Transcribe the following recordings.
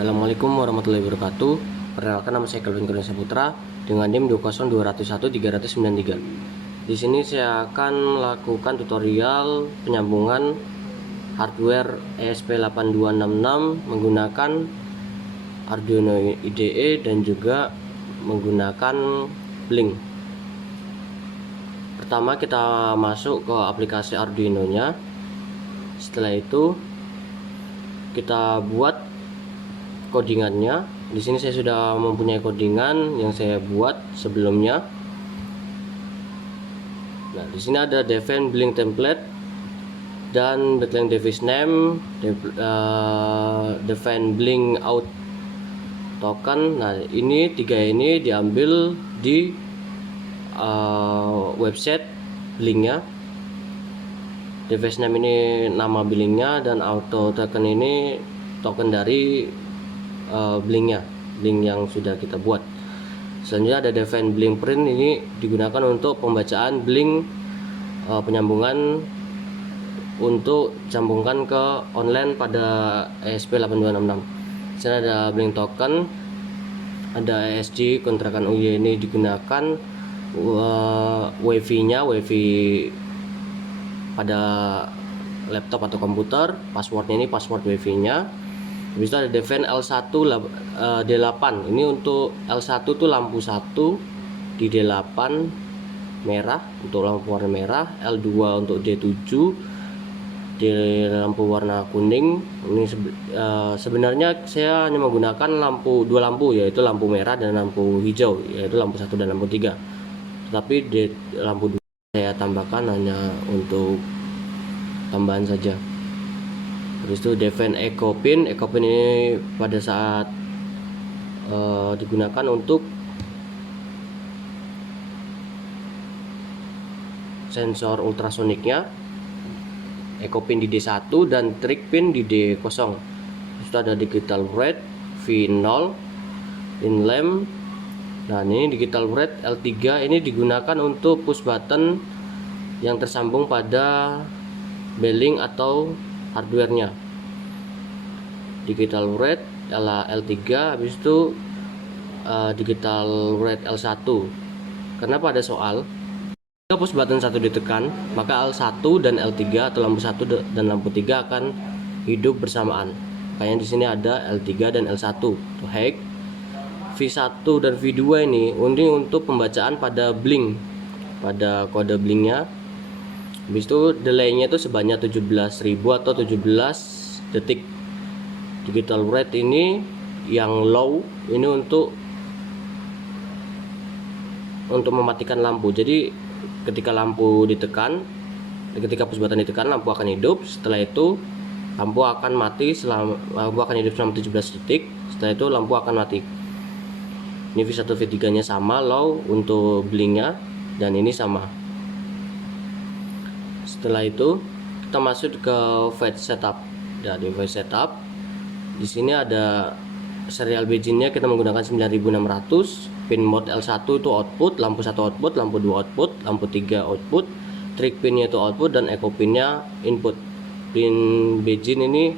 Assalamualaikum warahmatullahi wabarakatuh. Perkenalkan, nama saya Kelvin Kurnia Saputra dengan NIM 20201-393. Di sini saya akan lakukan tutorial penyambungan hardware ESP8266 menggunakan Arduino IDE dan juga menggunakan Blink. Pertama kita masuk ke aplikasi Arduino-nya. Setelah itu kita buat codingannya. Di sini saya sudah mempunyai codingan yang saya buat sebelumnya. Nah, di sini ada define Blink template dan backline device name, define Blink out token. Nah, ini tiga ini diambil di website Blinknya. Device name ini nama Blinknya dan auto token ini token dari Blinknya, Blink yang sudah kita buat. Selanjutnya ada define Blink print, ini digunakan untuk pembacaan Blink penyambungan untuk sambungkan ke online pada ESP8266. Di sini ada Blink token, ada ESG kontrakan UY, ini digunakan WiFi-nya, WiFi pada laptop atau komputer. Passwordnya ini password WiFi-nya. Habis itu ada define L1 D8. Ini untuk L1 tuh lampu 1 di D8 merah untuk lampu warna merah, L2 untuk D7 di lampu warna kuning. Ini sebenarnya saya hanya menggunakan dua lampu, yaitu lampu merah dan lampu hijau, yaitu lampu 1 dan lampu 3. Tetapi di lampu 2 saya tambahkan hanya untuk tambahan saja. Habis itu define echo pin. Echo pin ini pada saat digunakan untuk sensor ultrasoniknya. Echo pin di D1 dan trig pin di D0. Itu ada digital red V0 in lamp. Nah, ini digital red L3 ini digunakan untuk push button yang tersambung pada bearing atau hardware-nya. Digital red L3, habis itu digital red L1. Karena pada soal jika push button 1 ditekan, maka L1 dan L3 atau lampu 1 dan lampu 3 akan hidup bersamaan. Makanya di sini ada L3 dan L1. Tuh, hack. V1 dan V2 ini untuk pembacaan pada Blink, pada kode Blinknya. Habis itu delay-nya itu sebanyak 17.000 atau 17 detik. Digital red ini yang low ini untuk mematikan lampu. Jadi ketika lampu ditekan, ketika push button ditekan, lampu akan hidup. Setelah itu lampu akan mati lampu akan hidup selama 17 detik. Setelah itu lampu akan mati. Ini V1 V3 nya sama low untuk Blinknya dan ini sama. Setelah itu kita masuk ke fetch setup. Dari fetch setup di sini ada serial begin-nya, kita menggunakan 9600. Pin mode L1 itu output, lampu 1 output, lampu 2 output, lampu 3 output, trig pin-nya itu output dan echo pin-nya input. Pin begin ini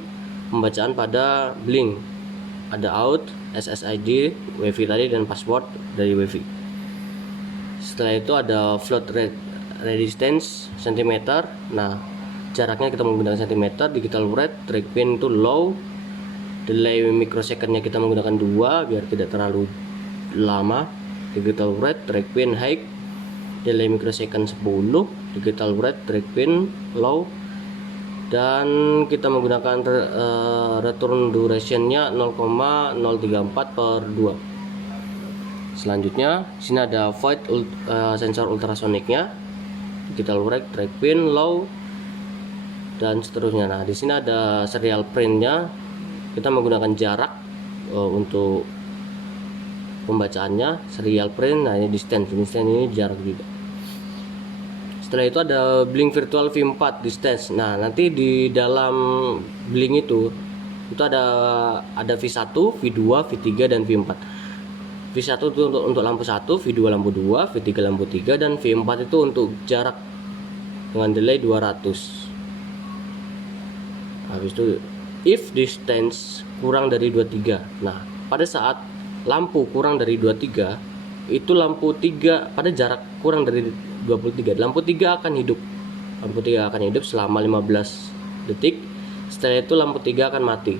pembacaan pada Blink. Ada out, SSID, WiFi tadi dan password dari WiFi. Setelah itu ada float rate resistance cm. Nah, jaraknya kita menggunakan cm. Digital red, trig pin itu low, delay mikrosecondnya kita menggunakan 2 biar tidak terlalu lama. Digital red, trig pin high, delay mikrosecond 10. Digital red, trig pin low, dan kita menggunakan return durationnya 0,034/2. Selanjutnya sini ada void sensor ultrasoniknya, digital red, trig pin low, dan seterusnya. Nah, di sini ada serial printnya, kita menggunakan jarak untuk pembacaannya, serial print. Nah, ini distance ini jarak juga. Setelah itu ada Blink virtual V4 distance. Nah, nanti di dalam Blink itu ada V1, V2, V3 dan V4. V1 itu untuk lampu 1, V2 lampu 2, V3 lampu 3, dan V4 itu untuk jarak dengan delay 200. Habis itu if distance kurang dari 23. Nah, pada saat lampu kurang dari 23, itu lampu 3 pada jarak kurang dari 23, lampu 3 akan hidup. Lampu 3 akan hidup selama 15 detik. Setelah itu lampu 3 akan mati.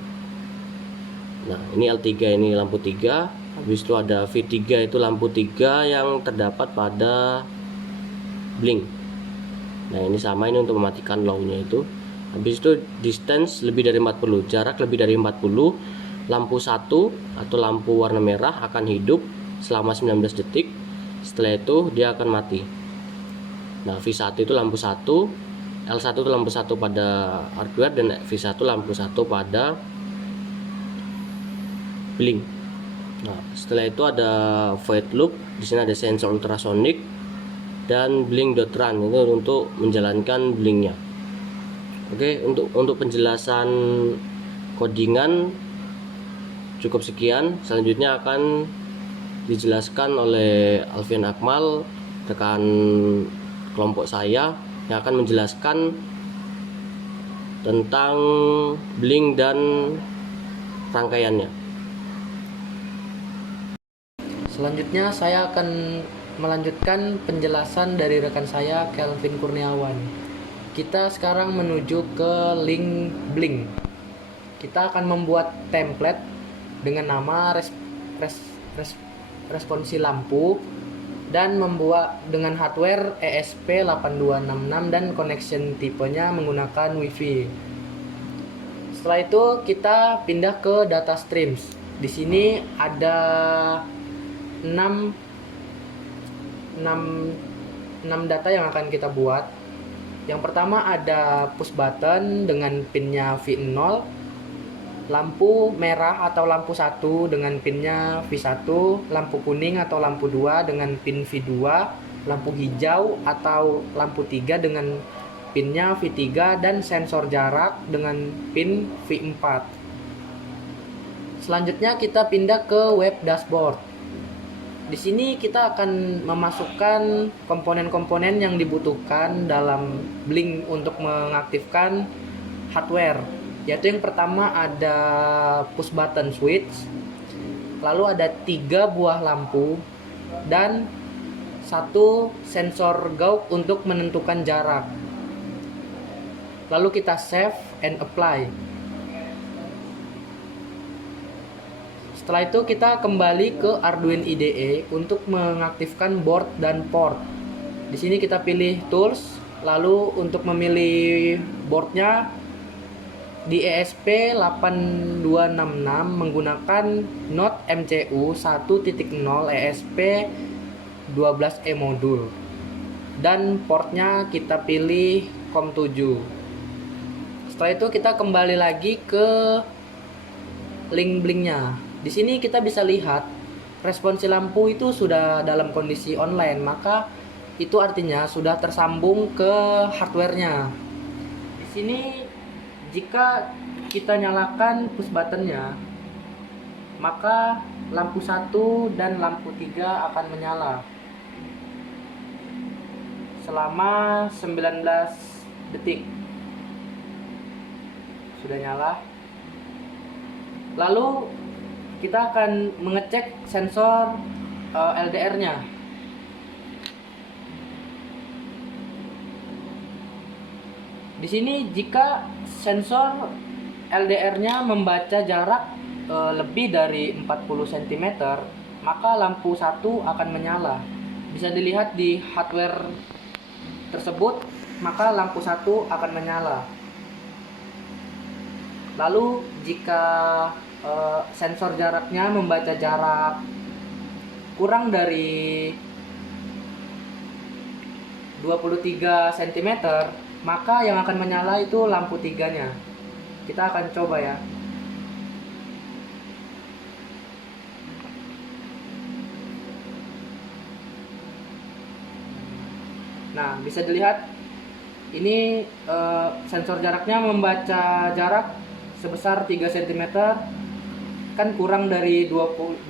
Nah, ini L3, ini lampu 3. Habis itu ada V3, itu lampu 3 yang terdapat pada blink. Nah, ini sama, ini untuk mematikan low-nya itu. Habis itu distance lebih dari 40, jarak lebih dari 40, lampu 1 atau lampu warna merah akan hidup selama 19 detik. Setelah itu dia akan mati. Nah, V1 itu lampu 1, L1 itu lampu 1 pada hardware, dan V1 lampu 1 pada blink. Nah, setelah itu ada void loop, di sini ada sensor ultrasonic dan blink.run, itu untuk menjalankan blinknya. Oke, untuk penjelasan codingan cukup sekian. Selanjutnya akan dijelaskan oleh Alfian Akmal, rekan kelompok saya, yang akan menjelaskan tentang blink dan rangkaiannya. Selanjutnya saya akan melanjutkan penjelasan dari rekan saya, Kelvin Kurniawan. Kita sekarang menuju ke link blink. Kita akan membuat template dengan nama responsi lampu dan membuat dengan hardware ESP8266 dan connection tipenya menggunakan WiFi. Setelah itu kita pindah ke data streams. Di sini ada 6 data yang akan kita buat. Yang pertama ada push button dengan pinnya V0, lampu merah atau lampu 1 dengan pinnya V1, lampu kuning atau lampu 2 dengan pin V2, lampu hijau atau lampu 3 dengan pinnya V3, dan sensor jarak dengan pin V4. Selanjutnya kita pindah ke web dashboard. Di sini kita akan memasukkan komponen-komponen yang dibutuhkan dalam blink untuk mengaktifkan hardware. Yaitu yang pertama ada push button switch, lalu ada 3 buah lampu, dan 1 sensor gauk untuk menentukan jarak. Lalu kita save and apply. Setelah itu kita kembali ke Arduino IDE untuk mengaktifkan board dan port. Di sini kita pilih tools, lalu untuk memilih boardnya di ESP8266 menggunakan Node MCU 1.0 ESP12E modul, dan portnya kita pilih COM7. Setelah itu kita kembali lagi ke link blinknya. Di sini kita bisa lihat responsi lampu itu sudah dalam kondisi online, maka itu artinya sudah tersambung ke hardwarenya. Di sini jika kita nyalakan push buttonnya, maka lampu 1 dan lampu 3 akan menyala selama 19 detik. Sudah nyala. Lalu kita akan mengecek sensor LDR-nya. Di sini jika sensor LDR-nya membaca jarak lebih dari 40 cm, maka lampu 1 akan menyala. Bisa dilihat di hardware tersebut, maka lampu 1 akan menyala. Lalu jika sensor jaraknya membaca jarak kurang dari 23 cm, maka yang akan menyala itu lampu 3-nya. Kita akan coba ya. Nah, bisa dilihat ini sensor jaraknya membaca jarak sebesar 3 cm, kan kurang dari 23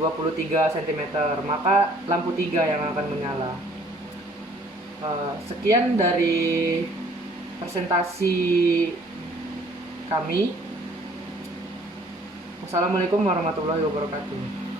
cm, maka lampu 3 yang akan menyala. Sekian dari presentasi kami. Assalamualaikum warahmatullahi wabarakatuh.